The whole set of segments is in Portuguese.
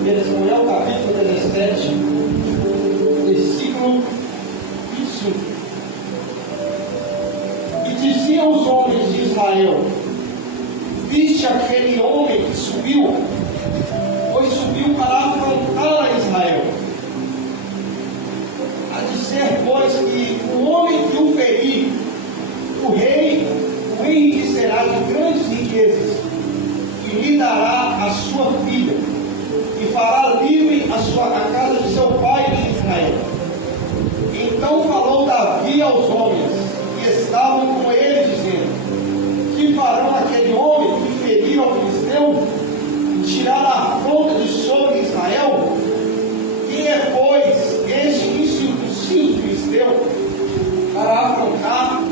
1 Samuel, capítulo 17, versículo 25. E diziam os homens de Israel: viste aquele homem que subiu, pois subiu para afrontar a Israel. A dizer, pois, que o homem que o ferir, o rei o enriquecerá de grandes riquezas, e lhe dará a sua filha, e fará livre a casa de seu pai de Israel. Então falou Davi aos homens que estavam com ele, dizendo: que farão aquele homem que feriu ao filisteu, e tirar a afronta de sobre Israel? Quem é, pois, este incircunciso filisteu para afrontar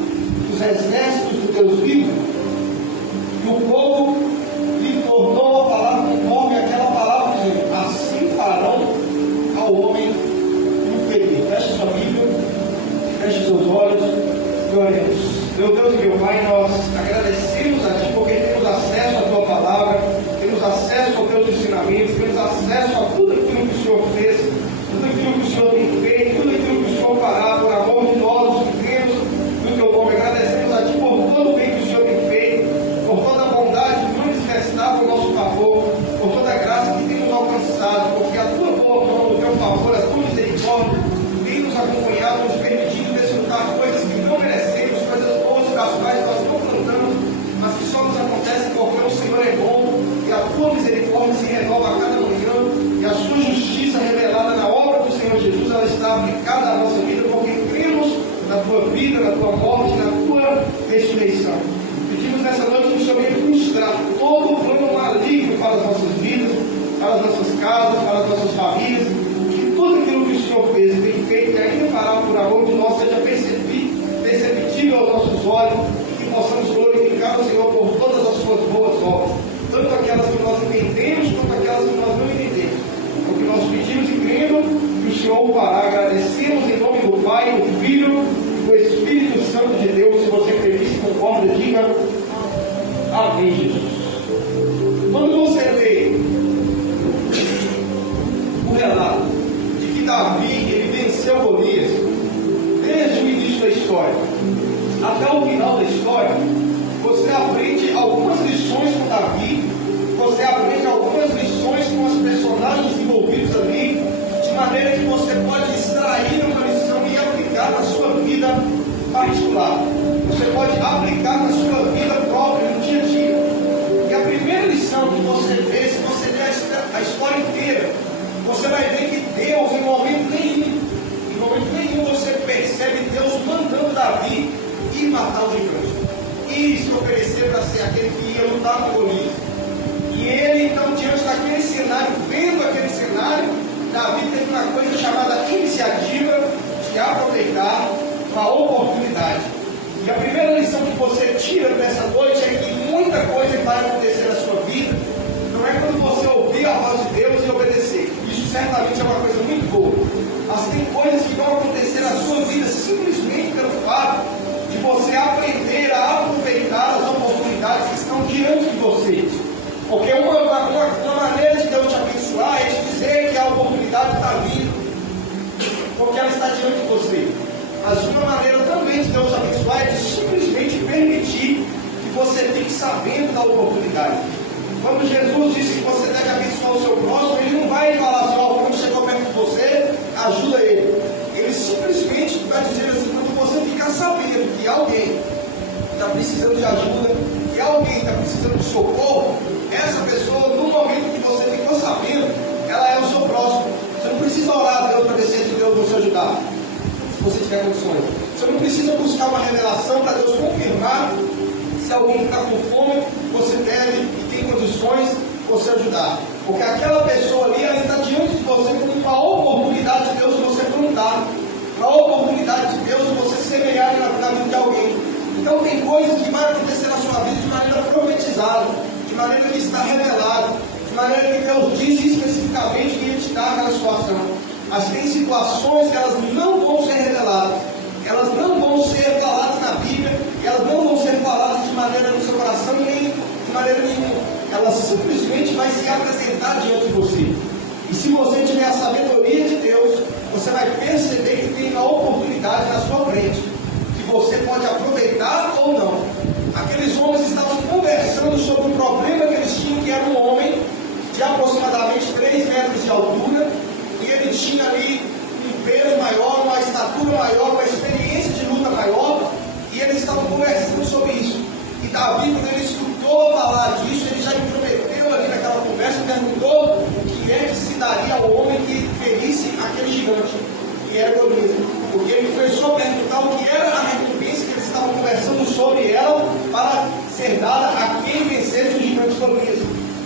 os exércitos do Deus vivo? E o povo lhe tornou a falar conforme aquela palavra, dizendo: assim farão ao homem que o ferir. Feche sua Bíblia, feche seus olhos e oremos. Meu Deus e meu Pai, nós agradecemos a Ti porque temos acesso à Tua palavra, temos acesso aos Teus ensinamentos, temos acesso a tudo aquilo que o Senhor fez, tudo aquilo que o Senhor tem feito, tudo aquilo que o Senhor fará, por amor de nós, os que cremos no Teu nome. Agradecemos a Ti por todo o bem que o Senhor tem feito, por toda a bondade que manifestado ao nosso favor, por toda a graça que temos alcançado, porque a Tua boa mão, o Teu favor, a Tua misericórdia tem nos acompanhado, nos permitido desfrutar coisas que não merecemos, coisas boas das quais nós não plantamos, mas que só nos acontecem porque o Senhor é bom e a Tua misericórdia se renova a cada manhã e a Sua justiça revelada na obra do Senhor Jesus, ela está aplicada à nossa vida porque cremos na Tua vida, na Tua morte, na Tua ressurreição. Pedimos nessa noite que o Senhor venha frustrar todo o plano maligno para as nossas vidas, para as nossas casas, para as nossas famílias, que tudo aquilo que o Senhor fez e tem feito e ainda fará por amor de nós seja perceptível aos nossos olhos, e que possamos glorificar o Senhor por todas as Suas boas obras, tanto aquelas que nós entendemos quanto aquelas que nós não entendemos. O que nós pedimos e crendo que o Senhor o fará. Agradecemos em nome do Pai, do Filho e do Espírito Santo de Deus. Se você crê nisso, concorda, diga amém, Jesus. Quando você lê o relato de que Davi ele venceu Golias, desde o início da história até o final da história, você aprende algumas lições com Davi, você aprende algumas lições com os personagens envolvidos ali, de maneira que você pode extrair uma lição e aplicar na sua vida particular. Você pode aplicar na sua vida própria, no dia a dia. E a primeira lição que você vê, se você ler a história inteira, você vai ver que Deus, em momento nenhum você percebe Deus mandando Davi ir matar o gigante, e se oferecer para ser aquele que ia lutar com Golias. E ele, então, diante daquele cenário, vendo aquele cenário, Davi teve uma coisa chamada iniciativa de aproveitar uma oportunidade. E a primeira lição que você tira dessa noite é que muita coisa vai acontecer na sua vida, não é quando você ouvir a voz de Deus e obedecer. Isso certamente é uma coisa muito boa. Mas tem coisas que vão acontecer na sua vida simplesmente pelo fato de você aprender a aproveitar as oportunidades que estão diante de você. Porque uma maneira de Deus te abençoar é te dizer que a oportunidade está vindo, porque ela está diante de você. Mas uma maneira também de Deus te abençoar é de simplesmente permitir que você fique sabendo da oportunidade. Quando Jesus disse que você deve abençoar o seu próximo, Ele não vai falar assim: ó, quando chegou perto de você, ajuda ele. Ele simplesmente vai dizer assim: quando você ficar sabendo que alguém está precisando de ajuda, que alguém está precisando de socorro, essa pessoa, no momento que você ficou sabendo, ela é o seu próximo. Você não precisa orar a Deus para descer de Deus você ajudar, se você tiver condições. Você não precisa buscar uma revelação para Deus confirmar se alguém está com fome, você deve e tem condições de você ajudar. Porque aquela pessoa ali, ela está diante de você como uma oportunidade de Deus de você plantar, uma oportunidade de Deus de você semear na vida de alguém. Então tem coisas que vão acontecer na sua vida de maneira profetizada, de maneira que está revelada, de maneira que Deus diz especificamente que Ele te dá aquela situação. Mas tem situações que elas não vão ser reveladas, elas não vão ser faladas na Bíblia, e elas não vão ser faladas de maneira no seu coração, nem de maneira nenhuma. Ela simplesmente vai se apresentar diante de você. E se você tiver a sabedoria de Deus, você vai perceber que tem uma oportunidade na sua frente, que você pode aproveitar ou não. Aqueles homens estavam conversando sobre o problema que eles tinham, que era um homem de aproximadamente 3 metros de altura, e ele tinha ali um peso maior, uma estatura maior, uma experiência de luta maior, e eles estavam conversando sobre isso. E Davi, quando ele escutou falar disso, ele já intrometeu ali naquela conversa e perguntou o que é que se daria ao homem que ferisse aquele gigante, que era Golias. Porque ele começou a perguntar o que era a recompensa que eles estavam conversando sobre ela para ser dada a quem vencesse o gigante Golias.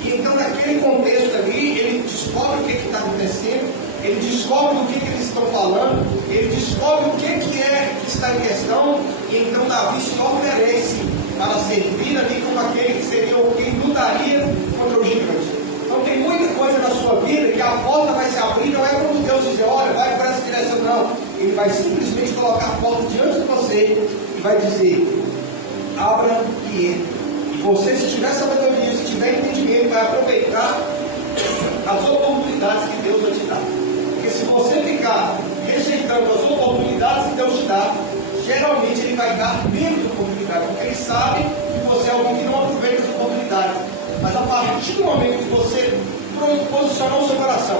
E então, naquele contexto ali, ele descobre o que está acontecendo, ele descobre do que eles estão falando, ele descobre o que é que está em questão, e então Davi se oferece para servir ali como aquele que seria quem lutaria contra o gigante. Então tem muita coisa na sua vida que a porta vai se abrir, não é como Deus dizer, olha, vai por essa direção, não. Ele vai simplesmente colocar a porta diante de você e vai dizer, abra e entre. E você, se tiver sabedoria, se tiver entendimento, vai aproveitar as oportunidades que Deus vai te dar. Porque se você ficar rejeitando as oportunidades que Deus te dá, geralmente Ele vai dar menos oportunidades, porque Ele sabe que você é alguém que não aproveita as oportunidades. Mas a partir do momento que você posicionar o seu coração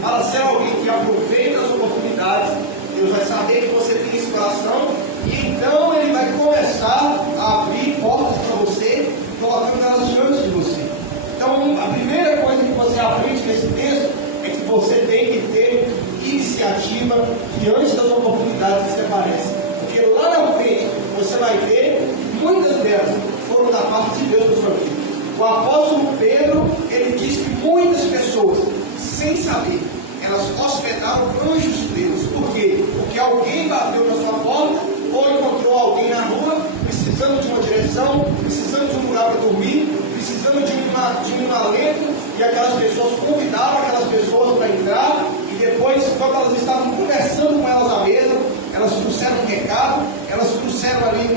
para ser alguém que aproveita as oportunidades, Deus vai saber que você tem esse coração, e então Ele vai começar a abrir portas para você, colocando elas diante de você. Então, a primeira coisa que você aprende nesse texto é que você tem que ter iniciativa diante das oportunidades que se aparecem. Porque lá na frente, você vai ver, muitas delas foram da parte de Deus na sua vida. O apóstolo Pedro, ele diz que muitas pessoas, sem saber, elas hospedaram anjos de Deus. Por quê? Porque alguém bateu na sua porta, ou encontrou alguém na rua, precisando de uma direção, precisando de um lugar para dormir, precisando de um alento, e aquelas pessoas convidaram aquelas pessoas para entrar, e depois, quando elas estavam conversando com elas à mesa, elas trouxeram um recado, elas trouxeram ali,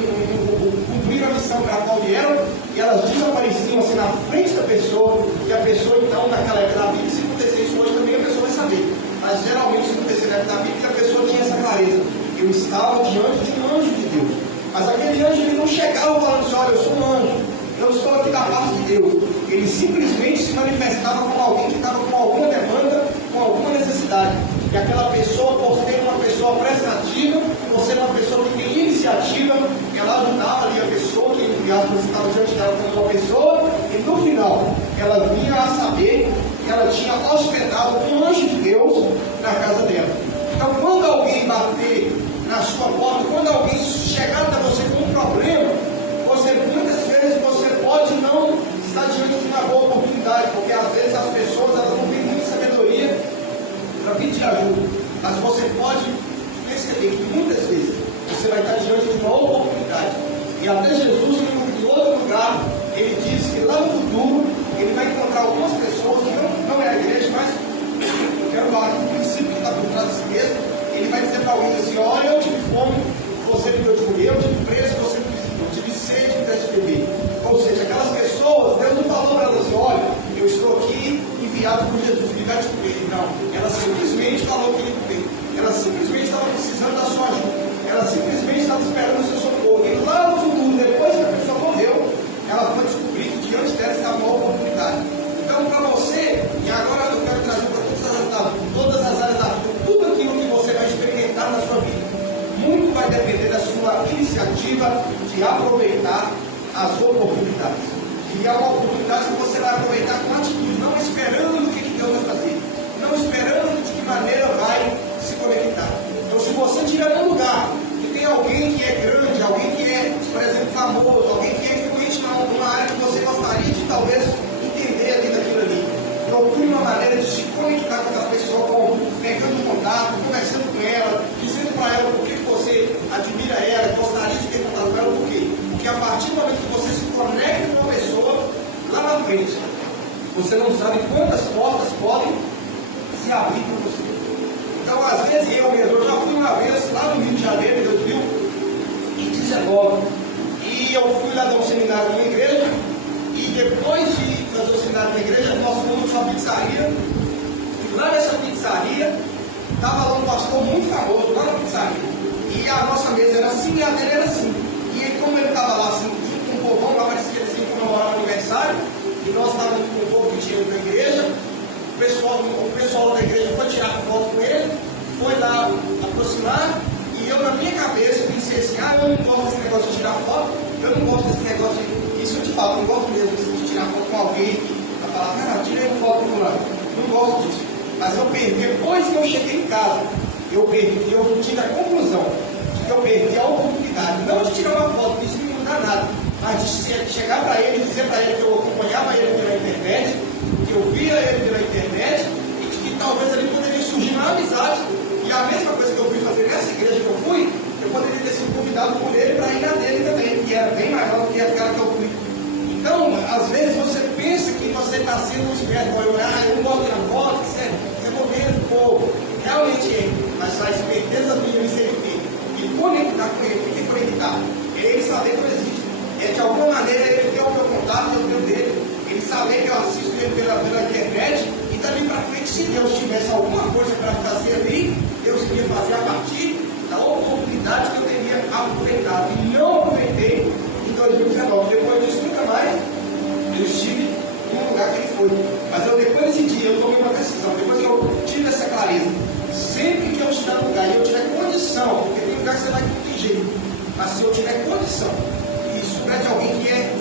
cumpriram a missão para a qual vieram, e elas desapareciam assim na frente da pessoa, e a pessoa então, naquela época da Bíblia, se acontecer isso hoje também a pessoa vai saber. Mas geralmente, se acontecer na época da Bíblia, a pessoa tinha essa clareza. Eu estava diante de um anjo de Deus. Mas aquele anjo, ele não chegava falando assim, olha, eu sou um anjo, eu estou aqui da parte de Deus. Ele simplesmente se manifestava como alguém que estava com alguma demanda, com alguma necessidade. E aquela pessoa, por ser uma pessoa prestativa, por ser uma pessoa que tem iniciativa, ela ajudava ali a pessoa, que entre aspas estava diante dela como uma pessoa, e no final, ela vinha a saber que ela tinha hospedado um anjo de Deus na casa dela. Então, quando alguém bater na sua porta, quando alguém chegar para você com um problema, muitas vezes você pode não estar diante de uma boa oportunidade, porque às vezes as pessoas elas não têm muita sabedoria para pedir ajuda, mas você pode perceber que muitas vezes você vai estar diante de uma oportunidade. E até Jesus, em outro lugar, ele disse que lá no futuro ele vai encontrar algumas pessoas que não é a igreja, mas eu quero falar que o princípio que está por trás desse texto, ele vai dizer para alguém assim, olha, eu tive fome, você me deu de comer, eu tive preso, você me visitou, eu tive sede, me deu de beber. Ou seja, aquelas pessoas, Deus não falou para elas assim, olha, eu estou aqui enviado por Jesus, me dá de comer. Não, ela simplesmente falou que ia comer. Ela simplesmente estava precisando da sua ajuda. Ela simplesmente estava esperando o seu socorro. E lá no futuro, depois que a pessoa morreu, ela foi descobrir que diante dela estava uma oportunidade. Então, para você, e agora eu quero trazer para todas as áreas da vida, tudo aquilo que você vai experimentar na sua vida, muito vai depender da sua iniciativa de aproveitar as oportunidades. E é uma oportunidade que você vai aproveitar com atitude, não esperando o que Deus vai fazer, não esperando de que maneira vai se conectar. Então, se você estiver num lugar que tem alguém que é grande, alguém que é, por exemplo, famoso, alguém que é influente numa área que você gostaria de talvez entender ali daquilo ali, procure uma maneira de se conectar com aquela pessoa, pegando contato, conversando com ela, dizendo para ela por que você admira ela, gostaria de ter contato com ela, por quê? Porque a partir do momento que você se conecta com uma pessoa, lá na frente, você não sabe quantas portas podem se abrir para você. Então, às vezes, eu mesmo, eu já fui uma vez lá no Rio de Janeiro, em 2019, e eu fui lá dar um seminário na igreja, e depois de fazer o seminário na igreja, nós fomos numa pizzaria, e lá estava lá um pastor muito famoso, lá na pizzaria. E a nossa mesa era assim e a dele era assim. E aí, como ele estava lá assim, junto com o povão, lá parecia que ele assim, comemorava o aniversário, e nós estávamos com um pouco de dinheiro da igreja, o pessoal da igreja foi tirar foto com ele, foi lá aproximar, e eu na minha cabeça pensei assim, eu não gosto desse negócio de tirar foto, eu não gosto desse negócio de. Isso eu te falo, eu não gosto mesmo de tirar foto com alguém para falar, tirei foto com fulano. Não gosto disso. Mas eu perdi, depois que eu cheguei em casa, eu tive a conclusão de que eu perdi a oportunidade, não de tirar uma foto, disso não muda nada, mas de chegar para ele e dizer para ele que eu acompanhava ele pela internet, que eu via ele pela internet, e de que talvez ali poderia surgir uma amizade. E a mesma coisa que eu fui fazer nessa igreja que eu fui, eu poderia ter sido convidado por ele para ir na dele também, que era bem maior do que aquela que eu fui. Então, às vezes você pensa que você está sendo um esperto, eu não gosto de tirar foto, você é bobeira do povo. Realmente é, mas a esperteza minha me servir e conectar com ele, porque conectar é ele saber que eu existo, é de alguma maneira ele ter o meu contato, eu tenho dele, ele saber que eu assisto ele pela internet, e dali para frente, se Deus tivesse alguma coisa para fazer ali, Deus iria fazer a partir da oportunidade que eu teria aproveitado, e não aproveitei em 2019. Depois disso, nunca mais eu estive no lugar que ele foi. Mas depois desse dia, eu tomei uma decisão, depois que eu tive essa clareza, sempre que eu estiver no lugar e eu tiver condição, porque tem lugar que você vai que não tem jeito, mas se eu tiver condição, e isso é de alguém que é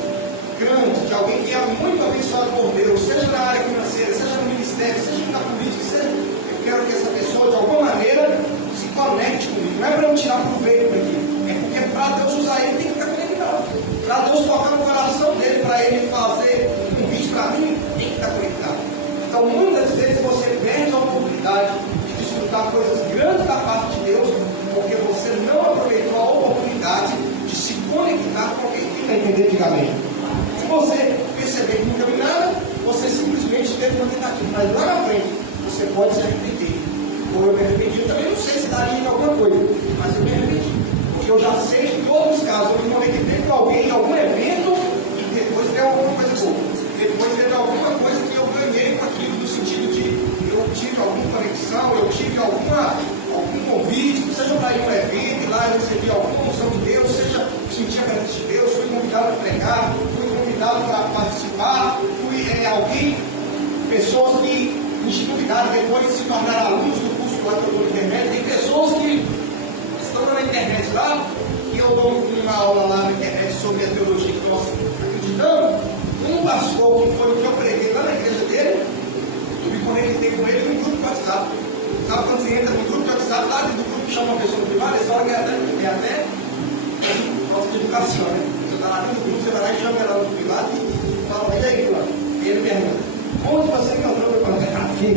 grande, de alguém que é muito abençoado por Deus, seja na área financeira, seja no ministério, seja na política, seja, eu quero que essa pessoa, de alguma maneira, se conecte comigo. Não é para eu tirar proveito daqui, é porque para Deus usar ele, tem que estar conectado. Para Deus tocar no coração dele, para ele fazer um convite para mim, tem que estar conectado. Então, muitas vezes você perde a oportunidade de desfrutar coisas grandes da parte de Deus, porque você não aproveitou a oportunidade de se conectar com quem tem a entender, diga amém. Se você perceber que não deu nada, você simplesmente teve uma tentativa, mas lá na frente você pode se arrepender. Ou eu me arrependi, eu também não sei se daria em alguma coisa, mas eu me arrependi. Porque eu já sei que em todos os casos eu me conectei com alguém em algum evento e depois veio alguma coisa boa. Depois veio alguma coisa que eu ganhei com aquilo, no sentido de eu tive alguma conexão, eu tive algum convite, seja para ir para um evento, e lá eu recebi alguma unção de Deus, seja senti a presença de Deus, fui convidado para pregar, fui convidado para participar, fui pessoas que me convidaram depois de se tornar alunos do curso lá que eu dou na internet. Tem pessoas que estão na internet lá, que eu dou uma aula lá na internet sobre a teologia que nós acreditamos. Um pastor que foi o que eu preguei lá na igreja dele, eu me conectei com ele num grupo de WhatsApp. Sabe quando você entra no grupo de WhatsApp, lá dentro do grupo chama uma pessoa no privado, eles falam que é até falta de educação, né? Você está lá dentro do grupo, você vai lá e chama ela no privado e fala, e aí, fulano? E ele pergunta, onde você encontrou meu colega? Aqui,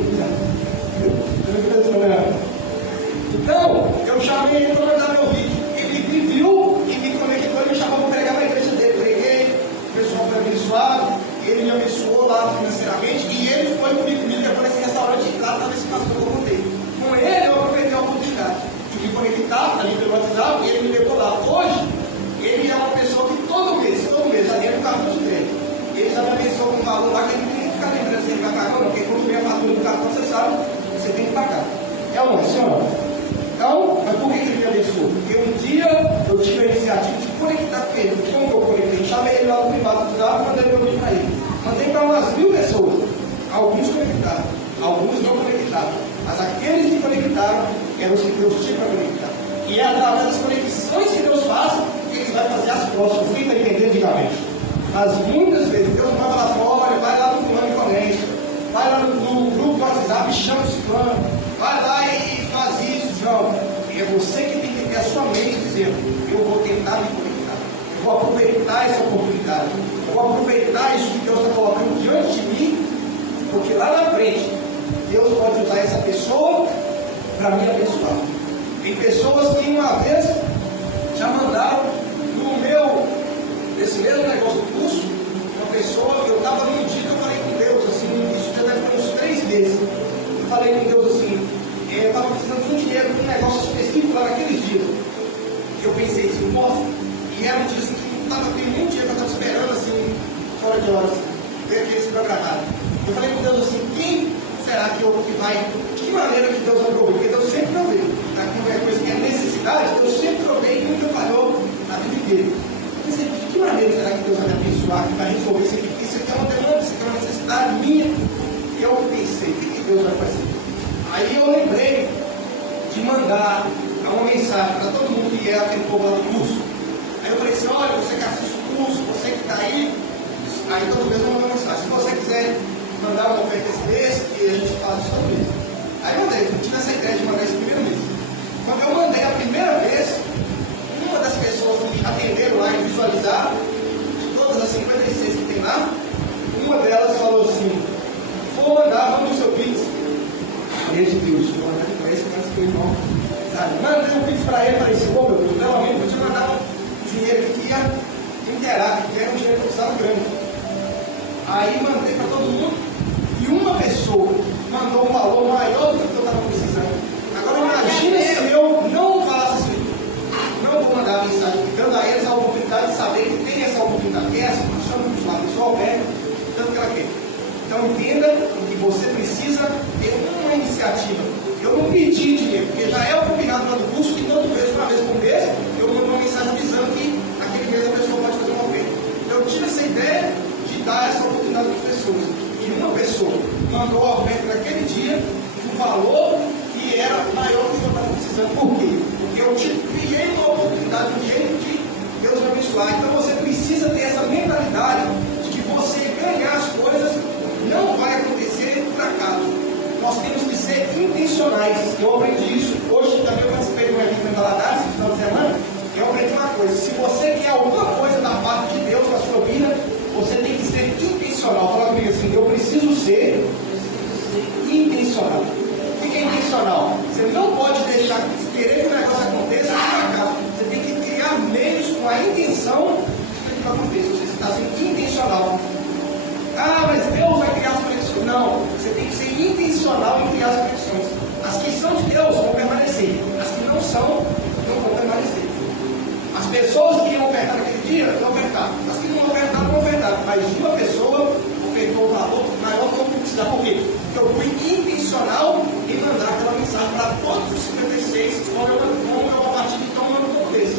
então, eu chamei ele para mandar meu vídeo. Ele me viu e me conectou e me chamou para pregar na igreja dele. Preguei, o pessoal foi abençoado, ele me abençoou lá financeiramente e ele foi comigo depois nesse restaurante e lá estava esse pastor que eu contei. Com ele eu aproveitei a oportunidade de me conectar ali pelo WhatsApp e ele me levou lá. Hoje, ele é uma pessoa que todo mês, já ganha um cartão de crédito. Ele já me abençoou com um valor lá que ele não tem que ficar lembrando se ele vai pagar ou não, porque quando vem a fatura do cartão, você sabe, você tem que pagar. É uma senhora. Então, mas por que ele me abençoou? Porque um dia eu tive a iniciativa de conectar com ele. Como eu conectei? Chamei ele lá no privado do WhatsApp e mandei meu vídeo para ele. Mandei para umas 1000 pessoas. Alguns conectaram, alguns não conectaram. Mas aqueles que conectaram eram os que Deus tinha para conectar. E é através das conexões que Deus faz que Ele vai fazer as próximas. Quem está entendendo, diga amém. Mas muitas vezes Deus não vai falar assim, olha, vai lá no fulano e conecta. Vai lá no grupo do WhatsApp e chama esse fulano. Vai lá e faz isso. Não, é você que tem que ter a sua mente dizendo, eu vou tentar me conectar. Eu vou aproveitar essa oportunidade. Eu vou aproveitar isso que Deus está colocando diante de mim, porque lá na frente, Deus pode usar essa pessoa para me abençoar. Tem pessoas que uma vez já mandaram nesse mesmo negócio do curso, uma pessoa, eu estava num dia que eu falei com Deus, assim, isso já deve ter uns 3 meses. Eu falei com Deus assim, eu estava precisando de um dinheiro para um negócio específico lá naqueles dias. Eu pensei assim, nossa, e era um dia assim, que não estava tendo nenhum dia que eu estava esperando assim, fora de hora, assim, ver aqueles programados. Eu falei com Deus assim, quem será que vai, de que maneira que Deus vai prover? Porque Deus sempre provê. Tá? Qualquer coisa que é necessidade, Deus sempre provê e nunca falhou na vida inteira. De que maneira será que Deus vai me abençoar, que vai resolver isso aqui? Isso aqui é uma demanda, isso aqui é uma necessidade minha. E eu pensei, o que Deus vai fazer? Aí eu lembrei de mandar uma mensagem para todo mundo que é aquele povo lá do curso. Aí eu falei assim, olha, você que assiste o curso, você que está aí todo mês eu mando uma mensagem. Se você quiser mandar uma oferta esse mês, que a gente faz isso todo mês. Aí eu mandei, eu tive essa ideia de mandar esse primeiro mês. Quando eu mandei a primeira vez, uma das pessoas que atenderam lá e visualizaram, de todas as 56 que tem lá, uma delas falou assim, vou mandar, manda o seu Pix. Deus de Deus, vou mandar para esse, mas que o irmão, sabe? Mandei um Pix para ele, falei assim, meu Deus, pelo menos vou te mandar um dinheiro que ia interar, que era um dinheiro que eu precisava grande. Aí mandei para todo mundo, e uma pessoa mandou um valor maior do que eu estava precisando. Agora imagina se eu não falasse assim, não vou mandar a mensagem, dando a eles a oportunidade de saber que tem essa oportunidade, que é essa, nós chamamos lá, pessoal, tanto que ela quer. Então entenda que você precisa ter uma iniciativa. Eu não pedi dinheiro, porque já é o combinado lá do curso que todo mês, uma vez por mês, eu mando uma mensagem avisando que aquele mês a pessoa pode fazer uma oferta. Então eu tive essa ideia de dar essa oportunidade para as pessoas. E uma pessoa mandou a oferta naquele dia, um valor que era maior do que eu estava precisando. Por quê? Porque eu criei uma oportunidade, um jeito de Deus me abençoar. Então você precisa ter essa mentalidade de que você ganhar as coisas não vai acontecer por acaso. Nós temos que ser intencionais. Eu aprendi isso. Hoje também eu participei de um evento em Valadares, no final de semana. Eu aprendi uma coisa. Se você quer alguma coisa da parte de Deus na sua vida, você tem que ser intencional. Fala comigo assim, eu preciso ser intencional. O que é intencional? Você não pode deixar querer que o negócio aconteça por acaso. Você tem que criar meios com a intenção de que aconteça. Você está sendo intencional. Ah, mas Deus vai criar as conexões. Não, você tem que ser intencional em criar as conexões. As que são de Deus vão permanecer. As que não são, não vão permanecer. As pessoas que iam ofertar naquele dia, vão ofertar. As que não ofertaram, vão ofertar. Mas uma pessoa ofertou um valor maior que eu precisava. Por quê? Porque eu fui intencional em mandar aquela mensagem para todos os 56, como eu a partir de então não vou desse.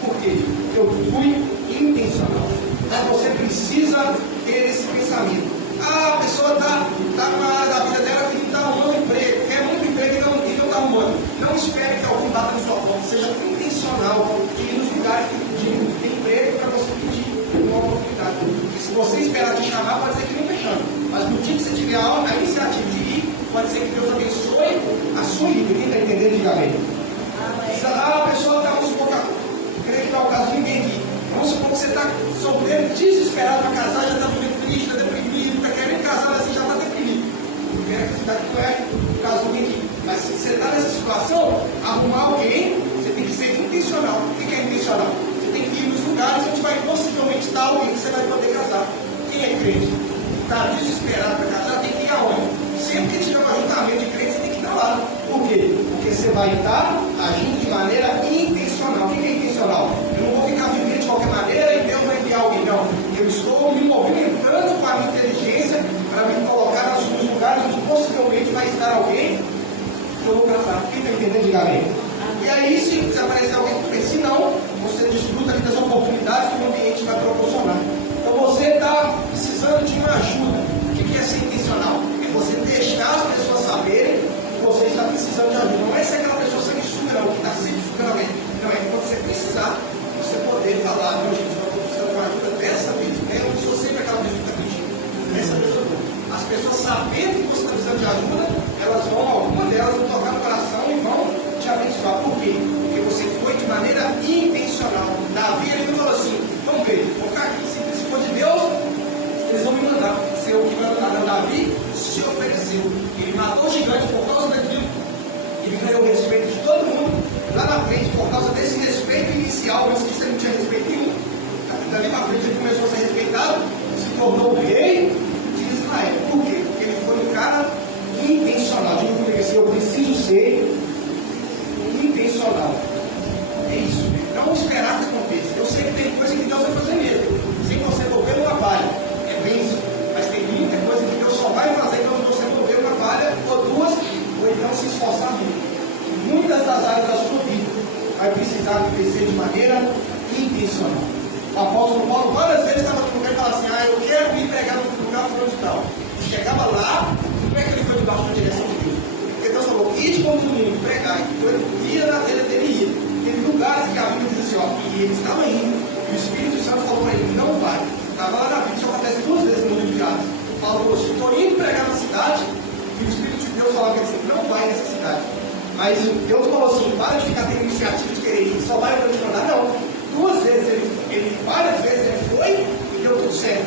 Por quê? Eu fui intencional. Então você precisa ter esse pensamento. Ah, a pessoa está numa área da vida dela que não está arrumando emprego, quer muito emprego e não está arrumando. Não espere que alguém bata na sua porta. Seja intencional de ir nos lugares de emprego para você pedir uma oportunidade. Porque se você esperar te chamar, pode ser que não fechando. Mas no dia que você tiver a iniciativa de ir, pode ser que Deus abençoe a sua vida. Quem está entendendo, diga amém. Ah, a pessoa está, vamos supor, creio que é o caso de ninguém aqui. Vamos supor que você está solteiro, desesperado para casar, já está muito triste, está deprimido, está querendo casar, assim já está deprimido. Eu quero acreditar que não é o caso de ninguém aqui. Mas se você está nessa situação, arrumar alguém, você tem que ser intencional. O que é intencional? Você tem que ir nos lugares onde vai possivelmente estar alguém que você vai poder casar. Quem é crente? Está desesperado para casar, tem que ir aonde? Sempre que tiver um ajuntamento de crentes, você tem que estar lá. Por quê? Porque você vai estar agindo de maneira intencional. O que é intencional? Eu não vou ficar vivendo de qualquer maneira e Deus vai enviar alguém. Não. Eu estou me movimentando com a minha inteligência para me colocar nos lugares onde possivelmente vai estar alguém que eu vou casar. Quem está entendendo, diga amém. E aí, se aparecer alguém que pensa, se não, você desfruta aqui das oportunidades que o ambiente vai proporcionar. Então você está precisando de uma ajuda. O que é ser intencional? É você deixar as pessoas saberem que você está precisando de ajuda. Não é ser aquela pessoa sanguessuga, não, que está sempre sugando alguém. Não, é quando você precisar, você poder falar, meu gente, eu estou precisando de uma ajuda dessa vez. Eu não sou sempre aquela pessoa que está pedindo. Dessa vez eu vou. As pessoas sabendo que você está precisando de ajuda, elas vão, alguma delas vão tocar no coração e vão te abençoar. Por quê? Porque você foi de maneira intencional. Davi, ele não falou assim, vamos ver, vou ficar aqui, se for de Deus, eles vão me mandar. Se eu que mandar, não, Davi se ofereceu. Ele matou o gigante por causa daquilo. Ele ganhou o respeito de todo mundo. Lá na frente, por causa desse respeito inicial, antes disso ele não tinha respeito nenhum. Dali para frente ele começou a ser respeitado, se tornou o rei de Israel. Por quê? Porque ele foi um cara intencional. Digo comigo assim, eu preciso ser intencional. É isso. Não esperar que aconteça. Eu sei que tem coisa que Deus vai fazer mesmo. Se você mover uma palha, é bênção. Mas tem muita coisa que Deus só vai fazer quando você mover uma palha precisava crescer de maneira intencional. O apóstolo Paulo várias vezes estava no lugar e falava assim, eu quero ir pregar no lugar fulano de tal. E chegava lá, como é que ele foi debaixo da direção de Deus? Porque Deus falou, ide para o mundo, pregar. Então ele ia na dele, ele ia. Teve lugares que a Bíblia diz assim, e ele estava indo. E o Espírito Santo falou para ele, não vai. Estava lá na Bíblia, isso acontece 2 vezes no livro de Atos. Paulo falou assim, estou indo pregar na cidade. E o Espírito de Deus falava assim, não vai nessa cidade. Mas Deus falou assim, para de ficar tendo iniciativa de querer ir, só vai para te mandar. Não. 2 vezes várias vezes ele foi e deu tudo certo.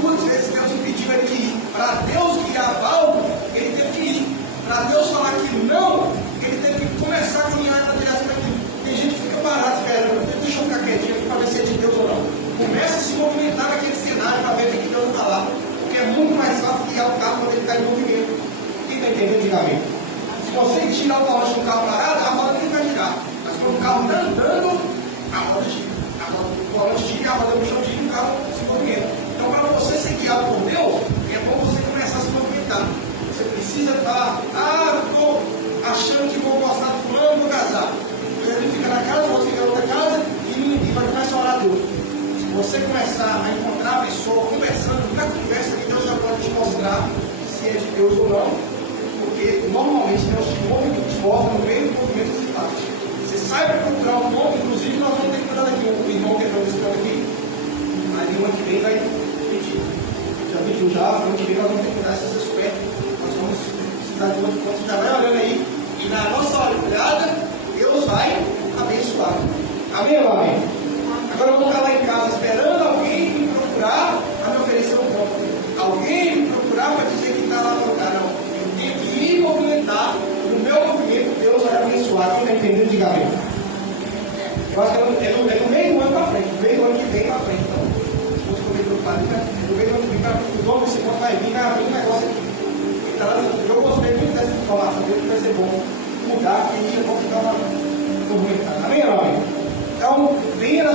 2 vezes Deus impediu ele de ir. Para Deus guiar algo, ele teve que ir. Para Deus falar que não, ele teve que começar a caminhar na direção daquilo. Tem gente que fica parado esperando, deixa eu ficar quietinho aqui para ver se é de Deus ou não. Começa a se movimentar naquele cenário para ver o que Deus vai falar. Porque é muito mais fácil guiar o carro quando ele está em movimento. Quem está entendendo, diga amém. Se você tirar o volante do carro parado, a roda nem vai girar. Mas quando o carro está andando, a roda gira. O volante gira, a roda no chão gira e o carro se movimenta. Então, para você ser guiado por Deus, é bom você começar a se movimentar. Você precisa estar, estou achando que vou gostar do fulano, vou casar. Ele fica na casa, o outro fica na outra casa e vai começar a orar a Deus. Se você começar a encontrar a pessoa conversando, na conversa que Deus já pode te mostrar se é de Deus ou não, porque normalmente Deus te mostra no meio do movimento que se faz. Você saiba procurar um nome, inclusive nós vamos ter que cuidar daqui, o irmão que entrou nesse plano aqui, mas o ano que vem vai pedir. Já pediu já, o ano que vem nós vamos ter que cuidar dessas espertas. Nós vamos precisar de outro ponto, já vai olhando aí, e na nossa olhada, Deus vai abençoar. Amém ou amém? Agora eu vou ficar lá em casa esperando alguém me procurar para me oferecer um ponto. Alguém me procurar para dizer que está lá no lugar. Não. Eu tenho que ir movimentar. No meu movimento, Deus vai abençoar. Quem está entendendo, diga amém. Eu acho que é no meio do ano para frente. No meio do ano que vem para frente. Então, se você for preocupado, no meio do ano que vem para frente, o dono desse ponto vai vir, vai abrir um negócio aqui. Então, eu gostei muito dessa informação. Deus vai ser bom mudar, que a gente vai ficar movimentando. Amém ou amém? Então, venha na